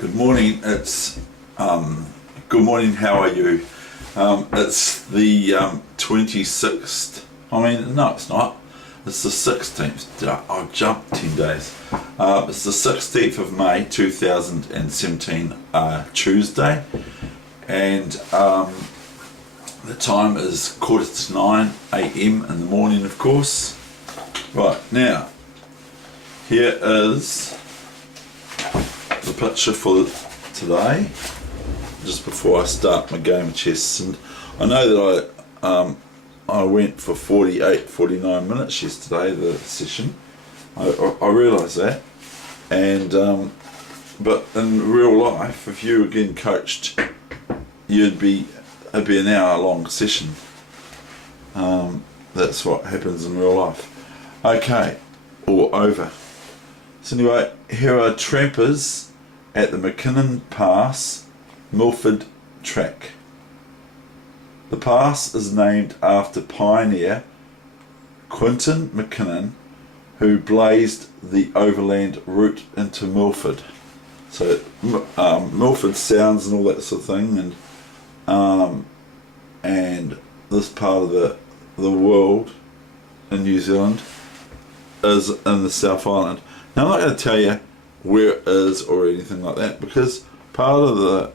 Good morning. It's good morning. How are you? It's the 26th. I mean, no, it's not. It's the 16th. I've jumped 10 days. It's the 16th of May 2017, Tuesday, and the time is 9:15 a.m. in the morning, of course. Right, now, here is the picture for today, just before I start my game of chess. And I know that I went for 49 minutes yesterday, the session. I realise that, and but in real life, if you were getting coached, it'd be an hour-long session. That's what happens in real life. Okay, or over. So anyway, here are trampers at the McKinnon Pass, Milford track. The pass is named after pioneer Quinton McKinnon, who blazed the overland route into Milford. So Milford sounds and all that sort of thing, and this part of the world in New Zealand is in the South Island. Now, I'm not going to tell you where it is or anything like that, because part of the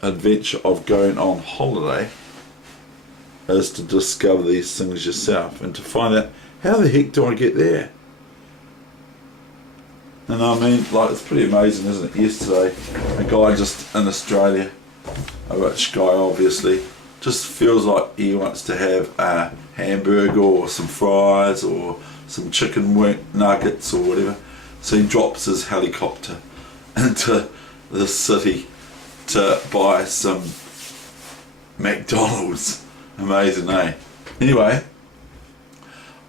adventure of going on holiday is to discover these things yourself and to find out, how the heck do I get there? And I mean, like, it's pretty amazing, isn't it? Yesterday, a guy just in Australia, a rich guy obviously, just feels like he wants to have a hamburger or some fries or some chicken wing nuggets or whatever. So he drops his helicopter into the city to buy some McDonald's. Amazing, eh? Anyway,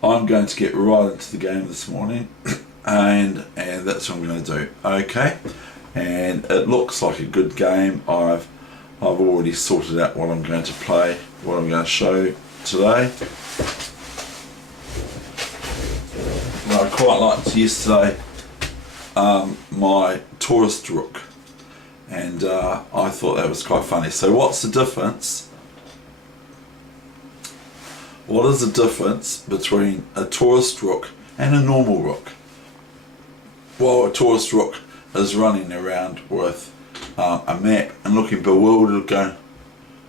I'm going to get right into the game this morning, and that's what I'm going to do. Okay, and it looks like a good game. I've already sorted out what I'm going to play, what I'm going to show today. Now, I quite liked yesterday my tourist rook, and I thought that was quite funny. So what's the difference? What is the difference between a tourist rook and a normal rook? Well, a tourist rook is running around with a map and looking bewildered, going,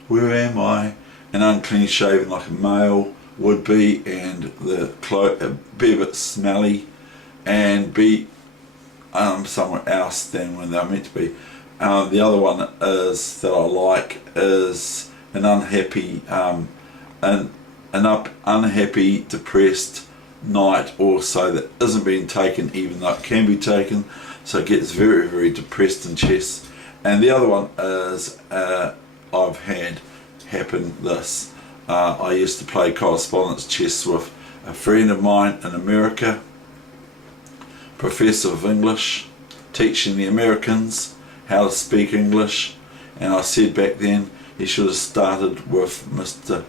where am I? And unclean shaven like a male would be, and the clothes be a bit smelly and be somewhere else than when they're meant to be. The other one is that I like is an unhappy, unhappy, depressed knight also that isn't being taken, even though it can be taken. So it gets very, very depressed in chess. And the other one is I've had happen this. I used to play correspondence chess with a friend of mine in America, professor of English, teaching the Americans how to speak English, and I said back then he should have started with Mr.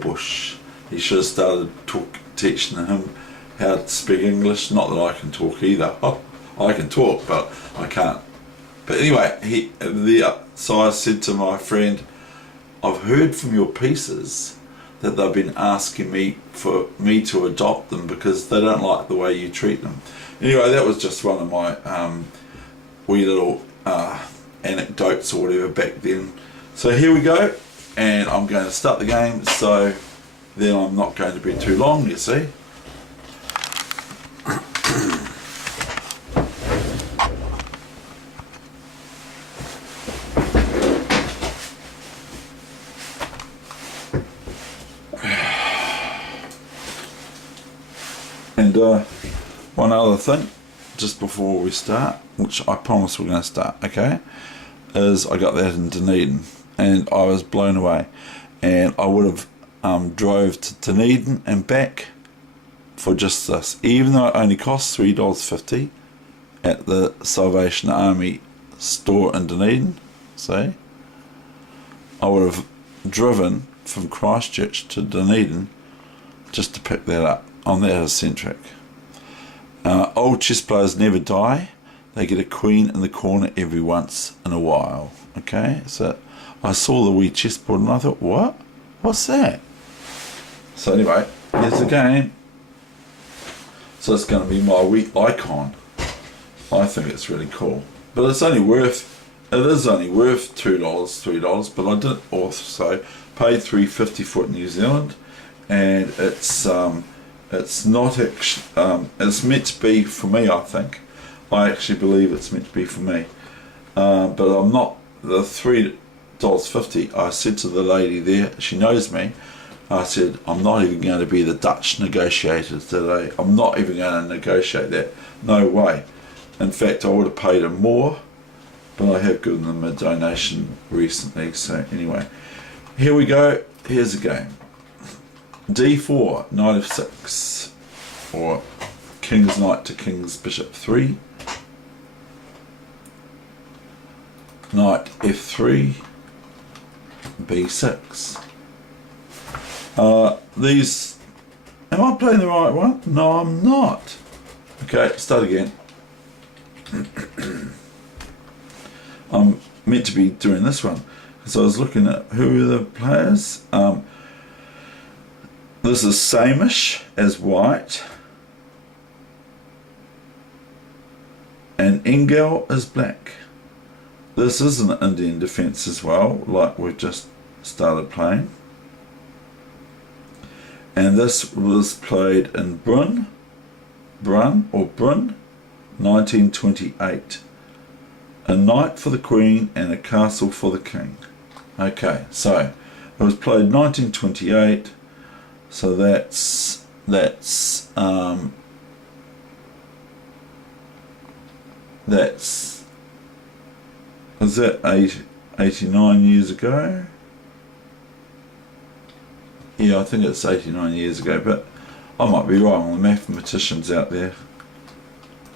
Bush. He should have started teaching him how to speak English. Not that I can talk either. Oh, I can talk, but I can't. But anyway, so I said to my friend, I've heard from your pieces that they've been asking me for me to adopt them because they don't like the way you treat them. Anyway, that was just one of my wee little anecdotes or whatever back then. So here we go, and I'm going to start the game, so then I'm not going to be too long, you see. And one other thing, just before we start, which I promise we're going to start, okay, is I got that in Dunedin, and I was blown away. And I would have drove to Dunedin and back for just this, even though it only costs $3.50 at the Salvation Army store in Dunedin. See, I would have driven from Christchurch to Dunedin just to pick that up on that eccentric. Old chess players never die. they get a queen in the corner every once in a while. Okay, so I saw the wee chessboard and I thought, what? What's that? So anyway, here's the game. So it's going to be my wee icon. I think it's really cool. But it's only worth, it is only worth $2, $3, but I did also pay $3.50 for it in New Zealand, and it's not actually, it's meant to be for me, I think. I actually believe it's meant to be for me. But I'm not, the $3.50, I said to the lady there, she knows me, I said, I'm not even going to be the Dutch negotiator today. I'm not even going to negotiate that. No way. In fact, I would have paid them more, but I have given them a donation recently. So anyway, here we go. Here's the game. D4, knight f6, or king's knight to king's bishop 3. Knight f3, b6. These, am I playing the right one? No, I'm not. Okay, start again. I'm meant to be doing this one because I was looking at who are the players. This is same-ish as white, and Engel is black. This is an Indian defence as well, like we've just started playing. And this was played in Brunn, 1928. A knight for the queen and a castle for the king. Okay, so it was played 1928. So that's is that 89 years ago? Yeah, I think it's 89 years ago, but I might be wrong. The mathematicians out there.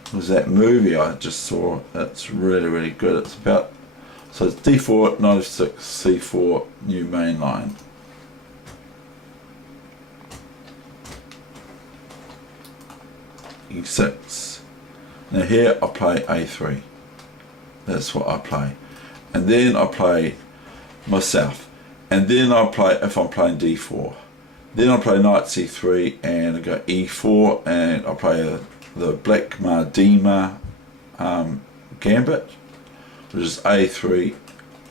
It was that movie I just saw. It's really, really good. It's about, so it's D4, knight f6, C4, new main line. E6. Now here I play A3. That's what I play. And then I play myself. And then I play, if I'm playing D4. Then I play knight C3 and I go E4 and I play the Black Mardima gambit, which is A3,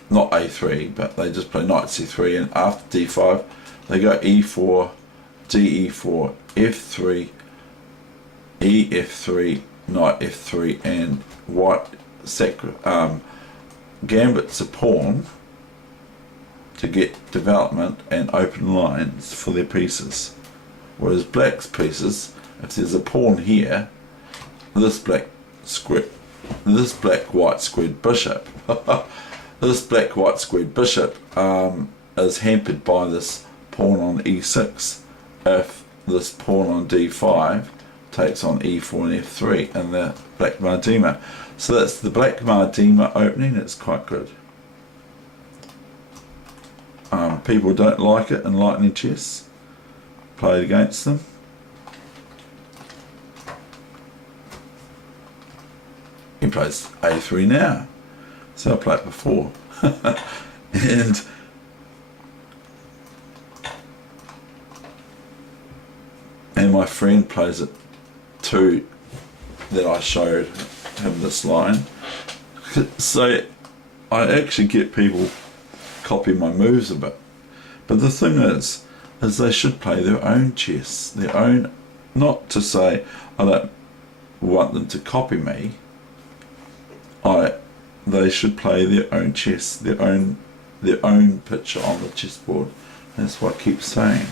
not A3, but they just play knight C3, and after D5 they go E4, DE4, F3, EF3, knight F3, and white gambits a pawn to get development and open lines for their pieces. Whereas black's pieces, if there's a pawn here, this black white squared bishop, this black white squared bishop is hampered by this pawn on E6. If this pawn on D5 takes on E4 and F3 and the Black Mardima. So that's the Black Mardima opening. It's quite good. People don't like it in Lightning Chess. Played against them. He plays A3 now. So I played before. and my friend plays it too, that I showed him this line. So I actually get people copy my moves a bit. But the thing is they should play their own chess, their own, not to say I don't want them to copy me. They should play their own chess, their own picture on the chessboard. That's what I keep saying.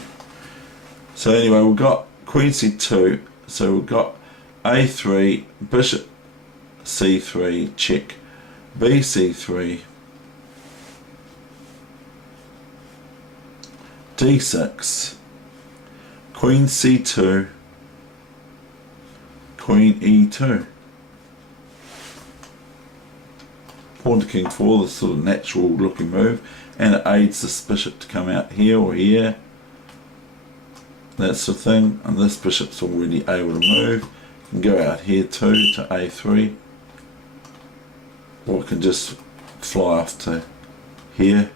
So anyway, we've got Queen C2, so we've got A3, Bishop C3, check, BC3, D6, Queen C2, Queen E2. Pawn to King 4, this sort of natural looking move, and it aids this bishop to come out here or here. That's the thing, and this bishop's already able to move. You can go out here too to A3. or it can just fly off to here.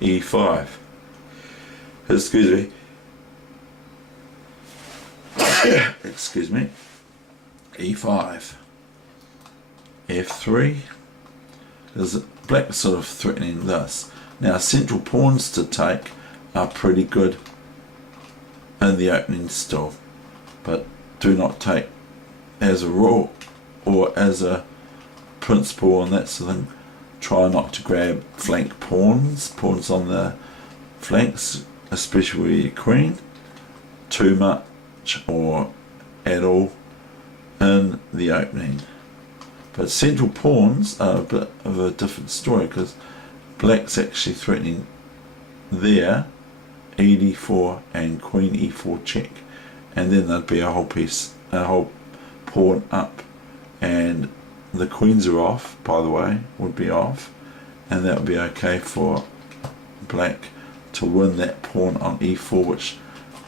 E5. Excuse me. Excuse me. E5. F3. There's black sort of threatening this. Now central pawns to take are pretty good in the opening still, but do not take as a rule or as a principle and that sort of thing. Try not to grab flank pawns on the flanks, especially your queen, too much or at all in the opening. But central pawns are a bit of a different story, because black's actually threatening there, e4 and queen e4 check, and then there'd be a whole piece, a whole pawn up, and the queens are off, by the way, would be off, and that would be okay for black to win that pawn on e4, which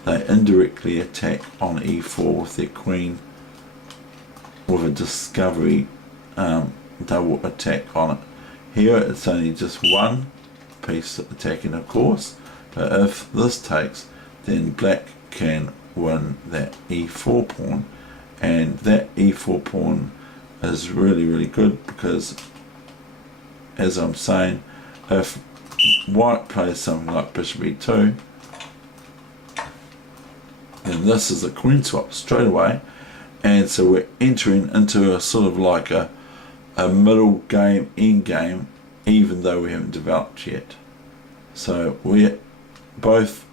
they indirectly attack on e4 with their queen with a discovery double attack on it. Here it's only just one piece attacking, of course, but if this takes, then black can win that e4 pawn, and that e4 pawn is really good, because as I'm saying, if white plays something like bishop e2, then this is a queen swap straight away, and so we're entering into a sort of like a middle game, end game, even though we haven't developed yet. So both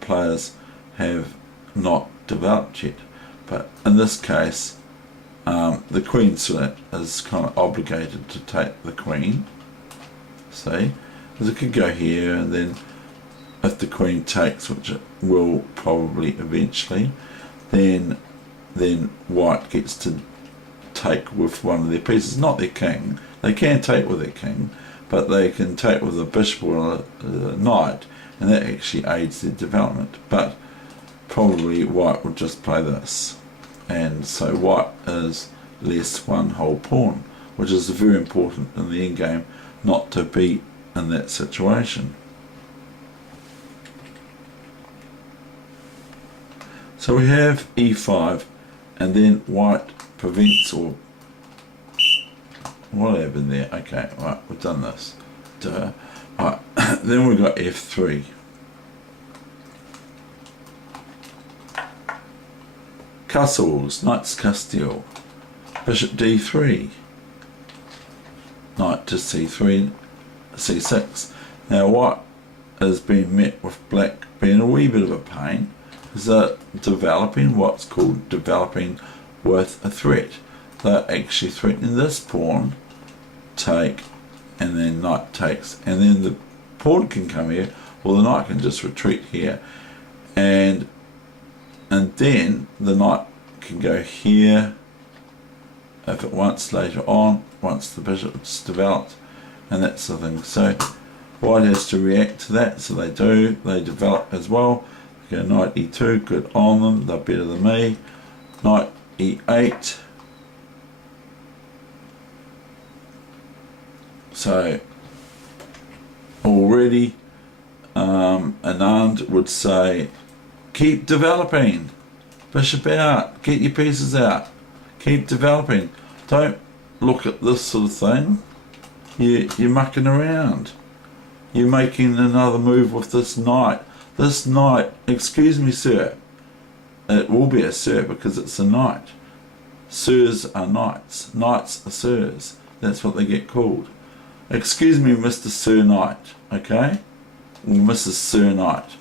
players have not developed yet, but in this case the queen is kind of obligated to take the queen. See, because it could go here, and then if the queen takes, which it will probably eventually, then white gets to take with one of their pieces, not their king. They can take with their king, but they can take with a bishop or a knight, and that actually aids their development. But probably white will just play this, and so white is less one whole pawn, which is very important in the endgame, not to be in that situation. So we have e5, and then white prevents, or what happened there? Okay, right, we've done this. Right, then we've got f3. Castles, knight's Castile, bishop d3, knight to c3, c6. Now white has been met with black being a wee bit of a pain, is that developing what's called developing with a threat. They're actually threatening this pawn, take, and then knight takes, and then the pawn can come here, or the knight can just retreat here, and then the knight can go here if it wants later on, once the bishop's developed, and that sort of thing. So white has to react to that, so they develop as well. Go knight e2, good on them, they're better than me. Knight e8. So already Anand would say, keep developing, bishop out, get your pieces out, keep developing. Don't look at this sort of thing. You're mucking around. You're making another move with this knight. This knight, excuse me sir, it will be a sir because it's a knight. Sirs are knights, knights are sirs, that's what they get called. Excuse me Mr. Sir Knight, okay? Or Mrs. Sir Knight.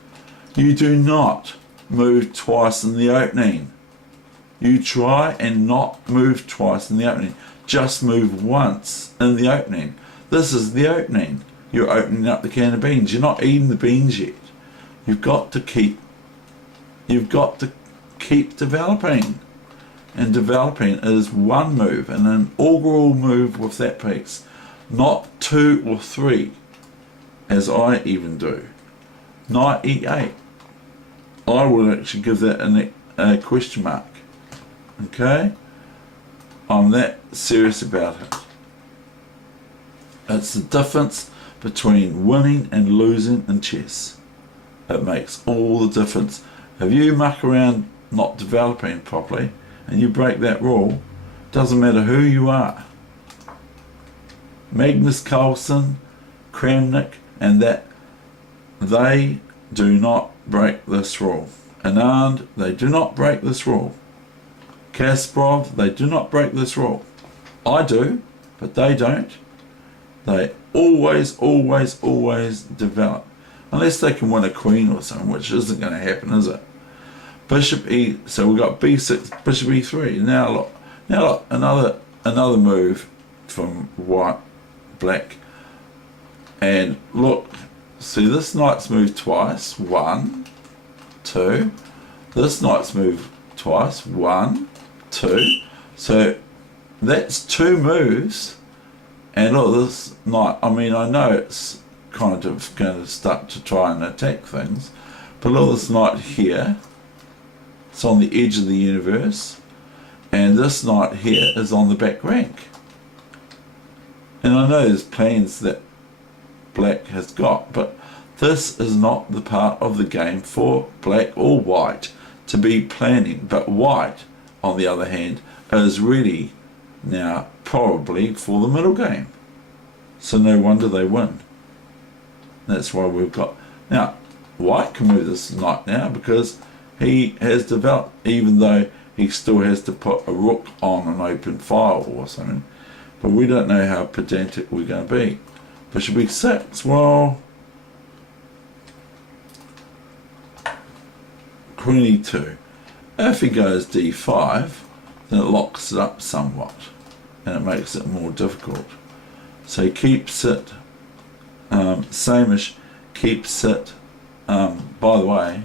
You do not move twice in the opening. You try and not move twice in the opening. Just move once in the opening. This is the opening. You're opening up the can of beans. You're not eating the beans yet. You've got to keep developing. And developing is one move, and an inaugural move with that piece. Not 2 or 3, as I even do. Knight e8. I would actually give that a question mark. Okay? I'm that serious about it. It's the difference between winning and losing in chess. It makes all the difference. If you muck around not developing properly and you break that rule, doesn't matter who you are. Magnus Carlsen, Kramnik, and that, they do not break this rule. Anand, they do not break this rule. Kasparov, they do not break this rule. I do, but they don't. They always, always, always develop. Unless they can win a queen or something, which isn't going to happen, is it? Bishop E, so we've got B6, Bishop E3. Now look, another move from black. And look, see, this knight's moved twice. 1, 2. This knight's moved twice. 1, 2. So that's 2 moves. And look, this knight, I mean, I know it's kind of going to start to try and attack things, but look, this knight here, it's on the edge of the universe, and this knight here is on the back rank. And I know there's plans that black has got, but this is not the part of the game for black or white to be planning. But white, on the other hand, is ready now probably for the middle game. So no wonder they win. That's why we've got... Now, white can move this knight now because he has developed, even though he still has to put a rook on an open file or something. But we don't know how pedantic we're going to be. Bishop E6, well... Queen E2. If he goes D5, then it locks it up somewhat. And it makes it more difficult. So he keeps it... Samish keeps it... by the way,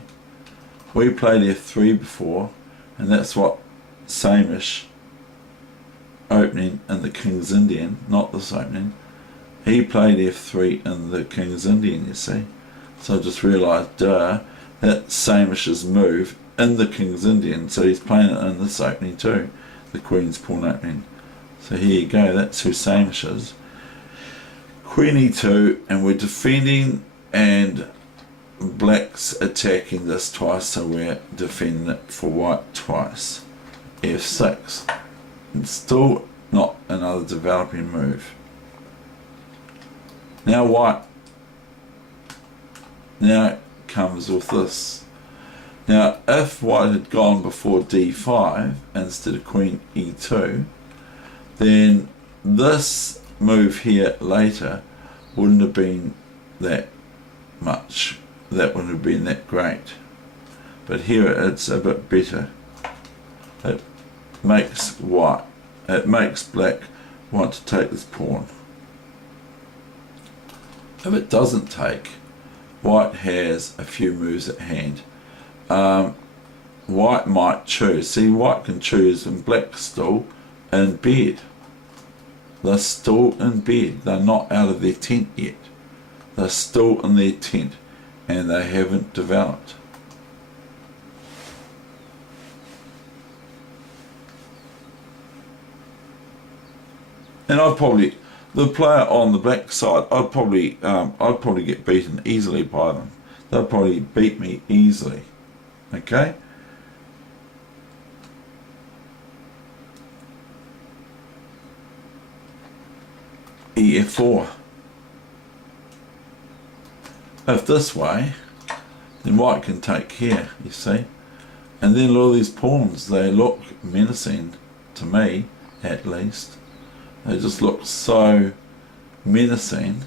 we played F3 before, and that's what Samish opening in the King's Indian, not this opening, he played F3 in the King's Indian, you see. So I just realised, that Samish's move in the King's Indian, so he's playing it in this opening too, the Queen's Pawn opening. So here you go, that's who Samish is. Queen E2, and we're defending, and black's attacking this twice, so we're defending it for white twice. F6. It's still not another developing move. Now white now comes with this. Now if white had gone before D5 instead of Queen E2, then this move here later wouldn't have been that much, that wouldn't have been that great. But here it's a bit better. It makes black want to take this pawn. If it doesn't take, white has a few moves at hand. White might choose. See, white can choose, and black's still in bed. They're still in bed. They're not out of their tent yet. They're still in their tent, and they haven't developed. And the player on the black side, I'd probably get beaten easily by them. They'll probably beat me easily. Okay? EF4. If this way, then white can take here, you see. And then all these pawns, they look menacing to me, at least. They just look so menacing.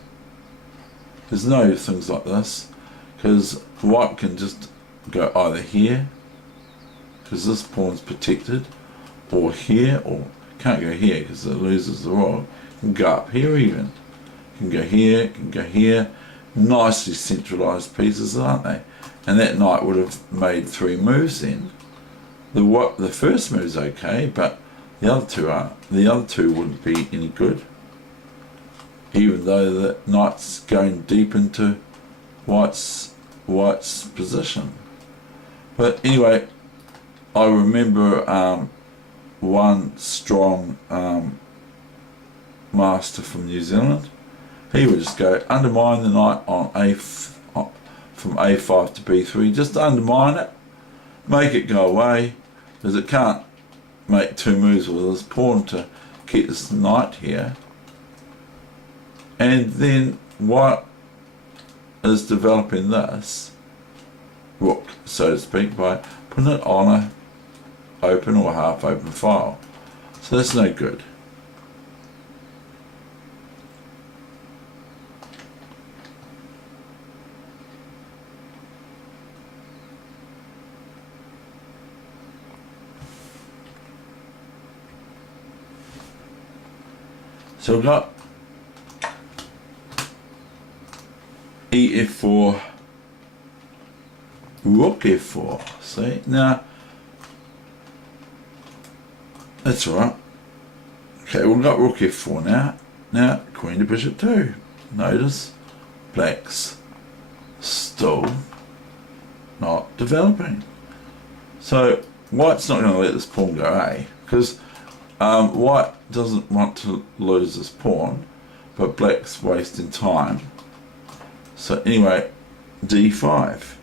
There's no things like this, because white can just go either here, because this pawn's protected, or here, or can't go here because it loses the rook. Can go up here even. Can go here, can go here. Nicely centralised pieces, aren't they? And that knight would have made 3 moves then. The first move's okay, but the other two aren't. The other two wouldn't be any good, even though the knight's going deep into white's position. But anyway, I remember one strong master from New Zealand. He would just go undermine the knight on from A5 to B3, just undermine it, make it go away, because it can't make two moves with this pawn to keep this knight here. And then white is developing this rook, so to speak, by putting it on a open or half open file. So that's no good. So we've got EF4, Rook F4. See, now that's all right. Okay, we've got Rook F4 now. Now Queen to Bishop 2. Notice Black's still not developing. So White's not going to let this pawn go A, because White doesn't want to lose this pawn, but Black's wasting time. So anyway, D5,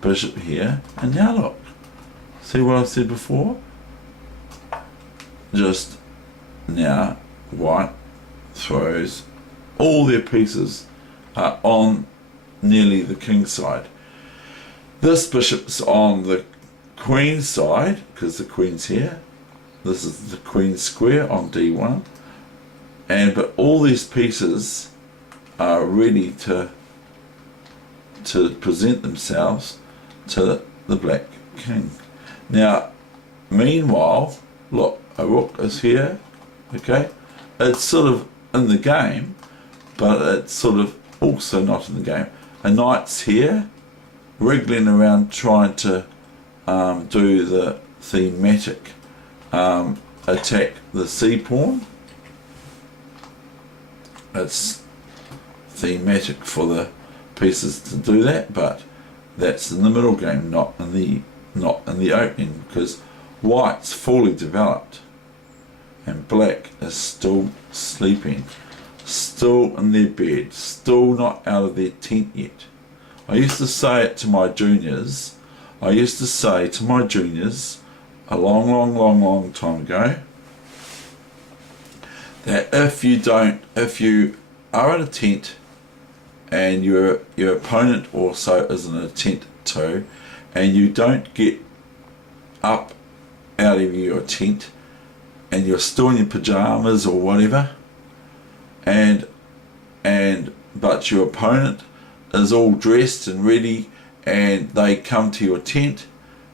Bishop here, and now look, see what I said before? Just now White throws all their pieces on nearly the king's side. This bishop's on the queen's side, because the queen's here. This is the queen square on D1, but all these pieces are ready to present themselves to the black king. Now, meanwhile, look, a rook is here. Okay, it's sort of in the game, but it's sort of also not in the game. A knight's here, wriggling around trying to do the thematic attack the C pawn. It's thematic for the pieces to do that, but that's in the middle game, not in the opening, because White's fully developed and Black is still sleeping, still in their bed, still not out of their tent yet. I used to say it to my juniors. A long time ago, that if you are in a tent and your opponent also is in a tent too, and you don't get up out of your tent and you're still in your pajamas or whatever, but your opponent is all dressed and ready and they come to your tent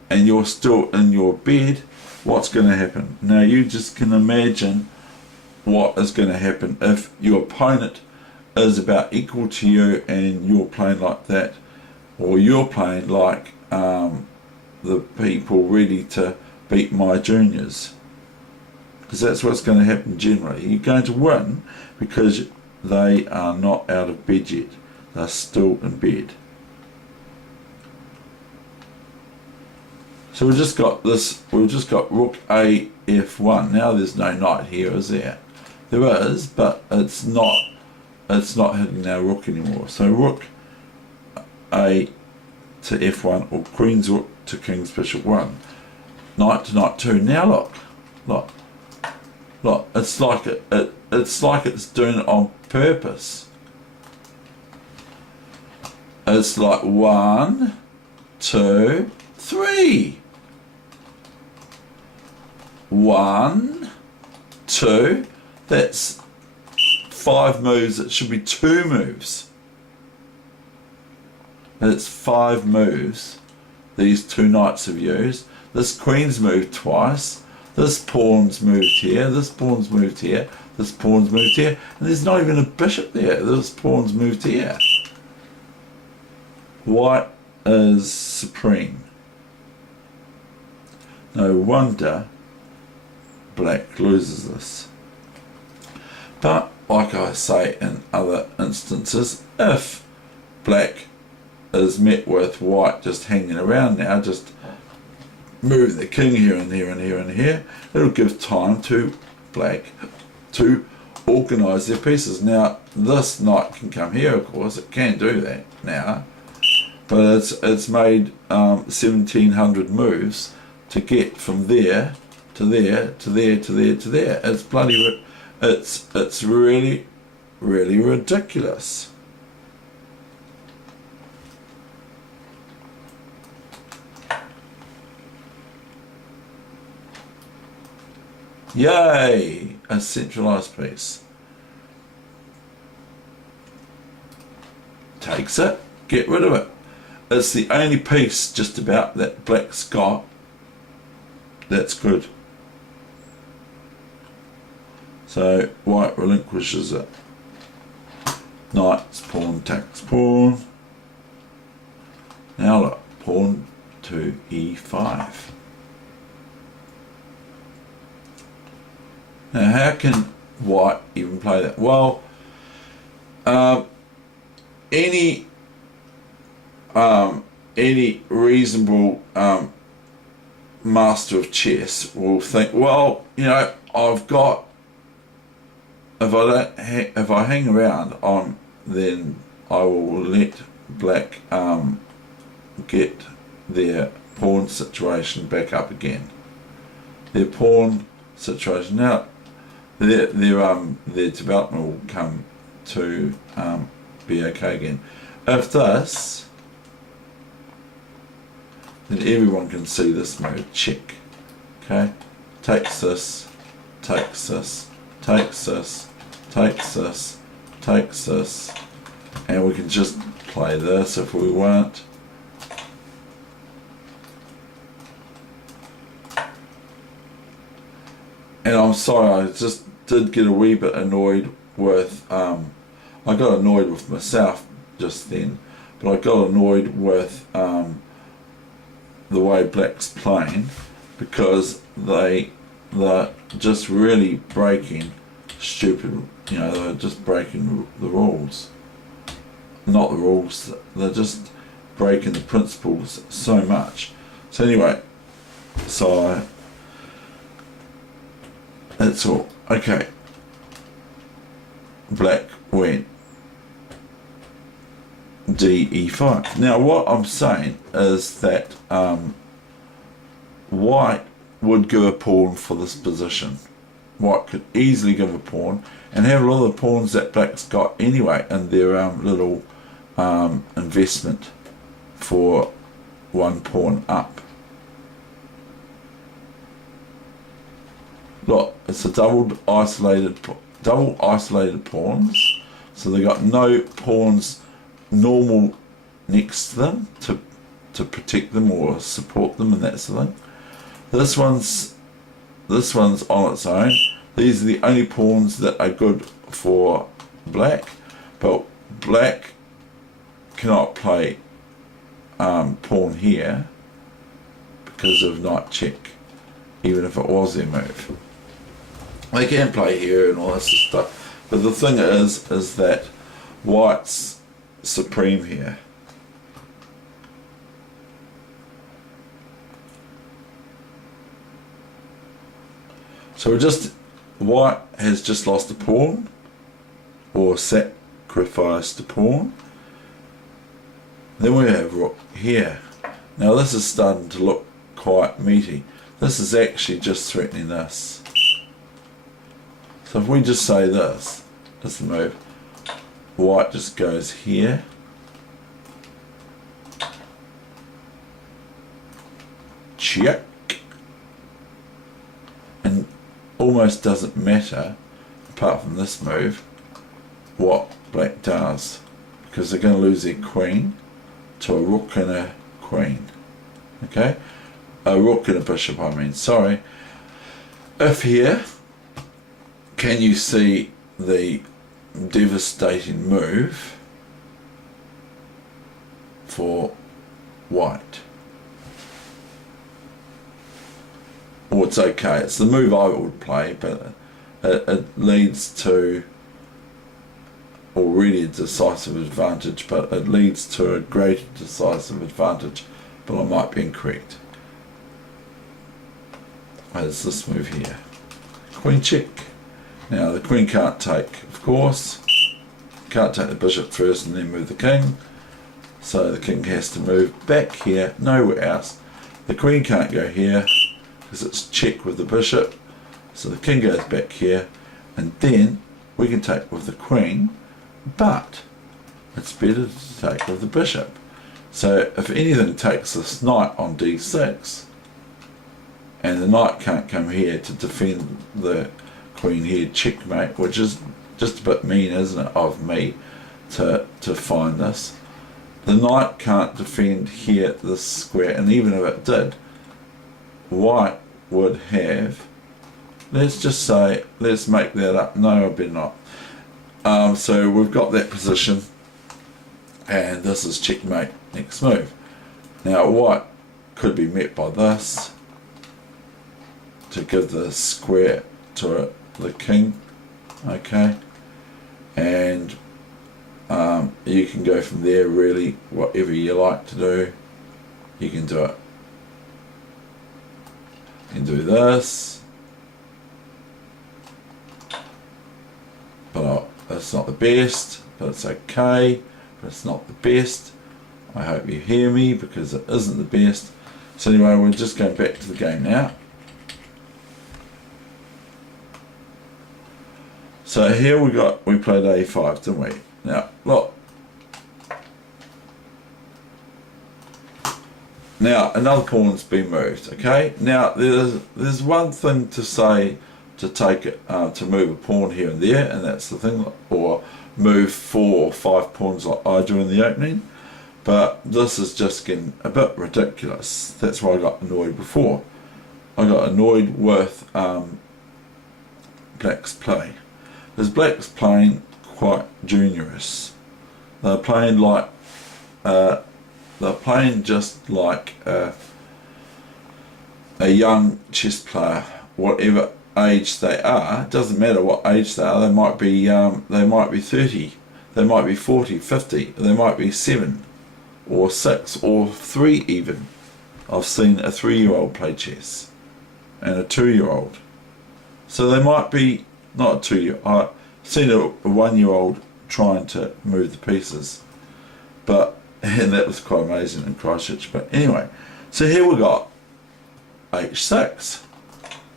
and you're still in your bed, what's going to happen? Now you just can imagine what is going to happen if your opponent is about equal to you and you're playing like that, or you're playing like the people ready to beat my juniors, because that's what's going to happen generally. You're going to win because they are not out of bed yet, they're still in bed. So we've just got Rook A F1. Now there's no knight here, is there? There is, but it's not hitting our rook anymore. So Rook A to F1, or Queen's Rook to King's Bishop 1. Knight to Knight 2. Now look. It's like it's doing it on purpose. It's like 1, 2, 3. 1, 2. That's 5 moves. It should be 2 moves. It's 5 moves these 2 knights have used. This queen's moved twice. This pawn's moved here. This pawn's moved here. This pawn's moved here. And there's not even a bishop there. This pawn's moved here. White is supreme. No wonder Black loses this. But like I say in other instances, if Black is met with white just hanging around now, just move the king here and here and here and here. It'll give time to black to organise their pieces. Now this knight can come here, of course, it can do that now, but it's made 1700 moves to get from there to there to there to there to there. It's bloody, it's really, really ridiculous. Yay! A centralised piece. Takes it, get rid of it. It's the only piece just about that black's got that's good. So white relinquishes it. Knight's pawn takes pawn. Now look, pawn to e5. Now how can white even play that? Well, any reasonable master of chess will think, well, you know, I've got, if I hang around, then I will let black get their pawn situation back up again. Their pawn situation now. Their development will come to be okay again. If this, then everyone can see this move, check. Okay, takes this, takes this, takes this, takes this, takes this, and we can just play this if we want. And I'm sorry, I just did get a wee bit annoyed with, I got annoyed with myself just then, but I got annoyed with the way black's playing, because they're just really breaking stupid, you know, they're just breaking the rules. Not the rules, they're just breaking the principles so much. So anyway, that's all. Okay. Black went d/e5. Now what I'm saying is that white would give a pawn for this position. White could easily give a pawn and have a lot of the pawns that black's got anyway in their little investment for one pawn up. Look, it's a double isolated pawns, so they got no pawns normal next to them to protect them or support them and that sort of thing. This one's on its own. These are the only pawns that are good for black, but black cannot play pawn here because of knight check, even if it was their move. They can play here and all this stuff, but the thing is that white's supreme here. So white has just lost a pawn, or sacrificed a pawn. Then we have rook here. Now this is starting to look quite meaty. This is actually just threatening this. So if we just say this is the move, white just goes here, check, and almost doesn't matter, apart from this move, what black does, because they're going to lose their queen to a rook and a queen. Okay, a rook and a bishop, I mean, sorry. If here, can you see the devastating move for white? Or it's okay, it's the move I would play, but it leads to already a decisive advantage, but it leads to a greater decisive advantage, but I might be incorrect. There's this move here. Queen check. Now the queen can't take, of course. Can't take the bishop first and then move the king. So the king has to move back here, nowhere else. The queen can't go here because it's check with the bishop. So the king goes back here, and then we can take with the queen, but it's better to take with the bishop. So if anything takes this knight on d6, and the knight can't come here to defend the queen here, checkmate, which is just a bit mean, isn't it, of me to find this. The knight can't defend here this square, and even if it did, white would have, let's just say, let's make that up, no I better not. So we've got that position, and this is checkmate, next move. Now white could be met by this to give the square to the king, okay, and you can go from there, really, whatever you like to do, you can do it. You can do this, but it's not the best, but it's okay, but it's not the best. I hope you hear me, because it isn't the best. So anyway, we're just going back to the game now. So here we played a5, didn't we? Now look, now another pawn's been moved. Okay, now there's one thing to say, to take it, to move a pawn here and there, and that's the thing, or move 4 or 5 pawns like I do in the opening. But this is just getting a bit ridiculous. That's why I got annoyed before. I got annoyed with black's play. Because black's playing quite juniorous. They're playing like they're playing just like a young chess player, whatever age they are. It doesn't matter what age they are. They might be 30, they might be 40, 50, they might be 7 or 6 or 3 even. I've seen a 3-year-old play chess and a 2-year-old. So they might be not a 2-year. I've seen a 1-year-old trying to move the pieces, and that was quite amazing in Christchurch. But anyway, so here we got h6.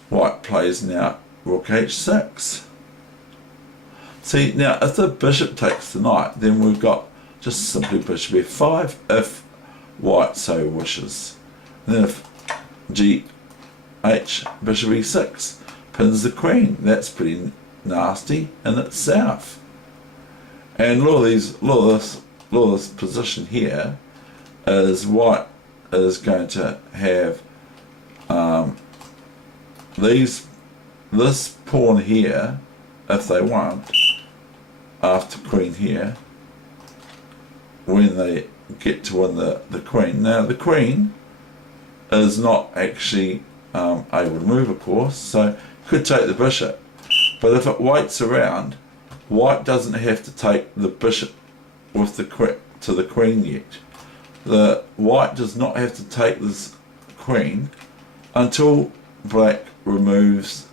White plays now rook h6. See, now if the bishop takes the knight, then we've got just simply bishop f5 if white so wishes. And then if h bishop e6 pins the queen, that's pretty nasty in itself. And look at this position here is white is going to have this pawn here, if they want, after queen here, when they get to win the queen. Now the queen is not actually able to move, of course, so could take the bishop, but if it waits around, white doesn't have to take the bishop with to the queen yet. The white does not have to take this queen until black removes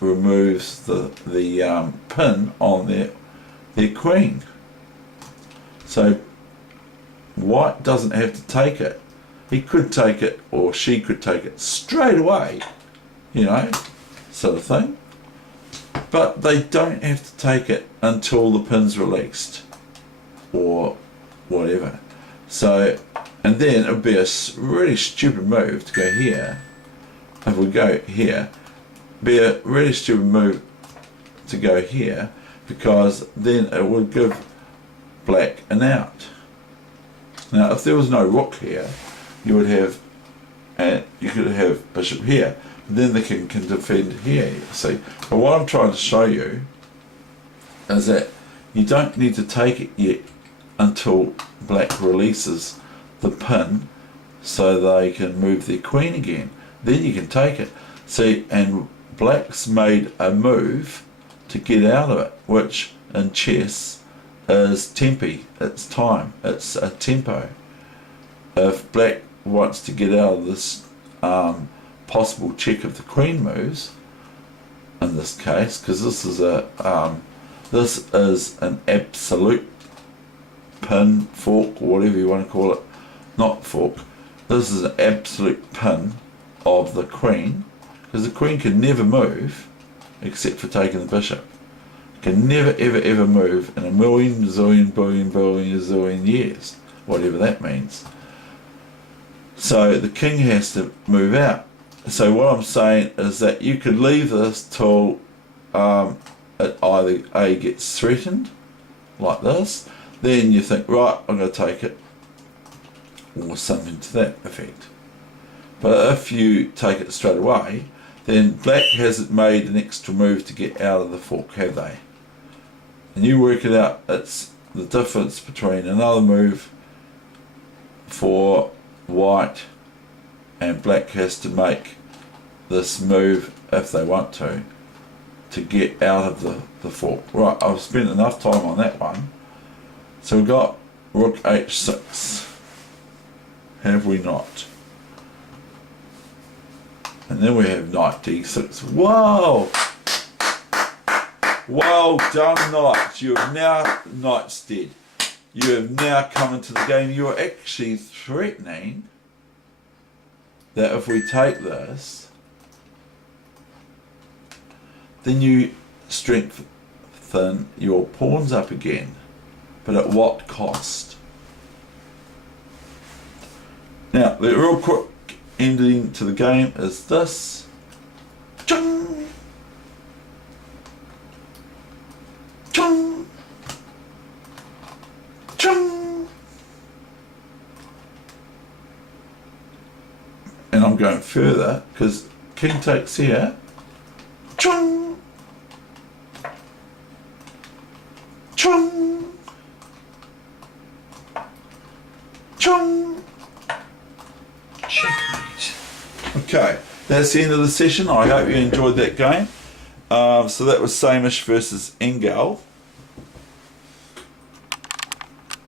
the pin on their queen. So white doesn't have to take it. He could take it, or she could take it straight away, you know, sort of thing. But they don't have to take it until the pin's released, or whatever. So, and then it would be a really stupid move to go here. If we go here, be a really stupid move to go here, because then it would give black an out. Now if there was no rook here, you would have, and you could have bishop here, then the king can defend here, you see. But what I'm trying to show you is that you don't need to take it yet until black releases the pin so they can move their queen again. Then you can take it. See, and black's made a move to get out of it, which in chess is tempi, it's time, it's a tempo. If black wants to get out of this possible check of the queen moves, in this case, because this is an absolute pin, fork, or whatever you want to call it, not fork, this is an absolute pin of the queen, because the queen can never move except for taking the bishop. Can never ever move in a million, zillion years, whatever that means. So the king has to move out. So what I'm saying is that you could leave this till it either A, gets threatened, like this, then you think, right, I'm going to take it, or something to that effect. But if you take it straight away, then black hasn't made an extra move to get out of the fork, have they? And you work it out, it's the difference between another move for white, and black has to make this move if they want to get out of the fork. Right, I've spent enough time on that one. So we've got rook h6, have we not? And then we have knight d6. Whoa! Well done, knight. You have now, knight's dead. You have now come into the game. You are actually threatening that if we take this, then you strengthen your pawns up again. But at what cost? Now, the real quick ending to the game is this. Chung! Chung! Chung! And I'm going further because king takes here. Chung! Chung! Chung! Checkmate. Okay, that's the end of the session. I hope you enjoyed that game. So that was Samish versus Engel.